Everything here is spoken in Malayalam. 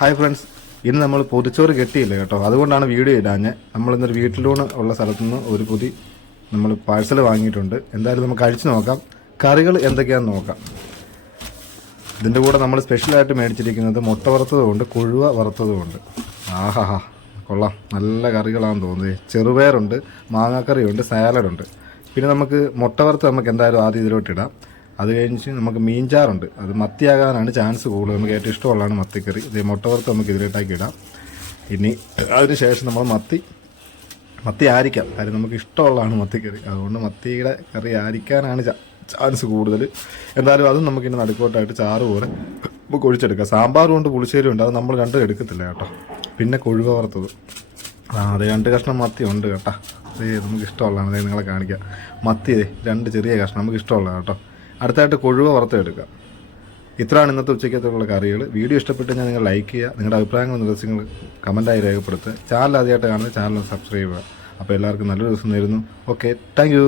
ഹായ് ഫ്രണ്ട്സ്, ഇന്ന് നമ്മൾ പൊതിച്ചോറ് കെട്ടിയില്ല കേട്ടോ, അതുകൊണ്ടാണ് വീഡിയോ ഇടാഞ്ഞ്. നമ്മളിന്നൊരു വീട്ടിലൂണ് ഉള്ള സ്ഥലത്തുനിന്ന് ഒരു പൊതി നമ്മൾ പാഴ്സൽ വാങ്ങിയിട്ടുണ്ട്. എന്തായാലും നമുക്ക് കഴിച്ച് നോക്കാം, കറികൾ എന്തൊക്കെയാണെന്ന് നോക്കാം. ഇതിൻ്റെ കൂടെ നമ്മൾ സ്പെഷ്യലായിട്ട് മേടിച്ചിരിക്കുന്നത് മുട്ട വറുത്തതുമുണ്ട്, കൊഴുവ വറുത്തതുമുണ്ട്. ആഹാ, കൊള്ളാം, നല്ല കറികളാണെന്ന് തോന്നുന്നത്. ചെറുപയറുണ്ട്, മാങ്ങാക്കറിയുണ്ട്, സാലഡുണ്ട്. പിന്നെ നമുക്ക് മുട്ട വറുത്ത് നമുക്ക് എന്തായാലും ആദ്യം ഇതിലോട്ടിടാം. അത് കഴിഞ്ഞ് നമുക്ക് മീൻചാറുണ്ട്, അത് മത്തിയാകാനാണ് ചാൻസ് കൂടുതൽ. നമുക്ക് ഏറ്റവും ഇഷ്ടമുള്ളതാണ് മത്തിക്കറി. ഇത് മുട്ട വറുത്ത് നമുക്ക് ഇതിലോട്ടാക്കി ഇടാം. ഇനി അതിന് ശേഷം നമ്മൾ മത്തി ആയിരിക്കാം, കാര്യം നമുക്ക് ഇഷ്ടമുള്ളതാണ് മത്തിക്കറി. അതുകൊണ്ട് മത്തിയുടെ കറി ആയിരിക്കാനാണ് ചാൻസ് കൂടുതൽ. എന്തായാലും അതും നമുക്കിനി നടുക്കോട്ടായിട്ട് ചാറ് പോലെ നമുക്ക് ഒഴിച്ചെടുക്കാം. സാമ്പാറും ഉണ്ട്, പുളിശ്ശേരി ഉണ്ട്, അത് നമ്മൾ രണ്ടും എടുക്കത്തില്ല കേട്ടോ. പിന്നെ കൊഴുവ വറുത്തത്, അത് 2 കഷ്ണം മത്തി ഉണ്ട് കേട്ടോ. അതേ നമുക്ക് ഇഷ്ടമുള്ളതാണ്, അതേ നിങ്ങളെ കാണിക്കാം. മത്തി 2 ചെറിയ കഷ്ണം നമുക്ക് ഇഷ്ടമുള്ളതാണ് കേട്ടോ. അടുത്തായിട്ട് കൊഴുവ വറുത്തെടുക്കുക. ഇത്രയാണ് ഇന്നത്തെ ഉച്ചയ്ക്കത്തുള്ള കറികൾ. വീഡിയോ ഇഷ്ടപ്പെട്ട് ഞാൻ നിങ്ങൾ ലൈക്ക് ചെയ്യുക, നിങ്ങളുടെ അഭിപ്രായങ്ങളും നിർദ്ദേശങ്ങൾ കമൻറ്റായി രേഖപ്പെടുത്തുക. ചാനൽ ആദ്യമായിട്ട് കാണുന്നത് ചാനൽ സബ്സ്ക്രൈബ് ചെയ്യുക. അപ്പോൾ എല്ലാവർക്കും നല്ലൊരു ദിവസം നേരുന്നു. Okay, thank you.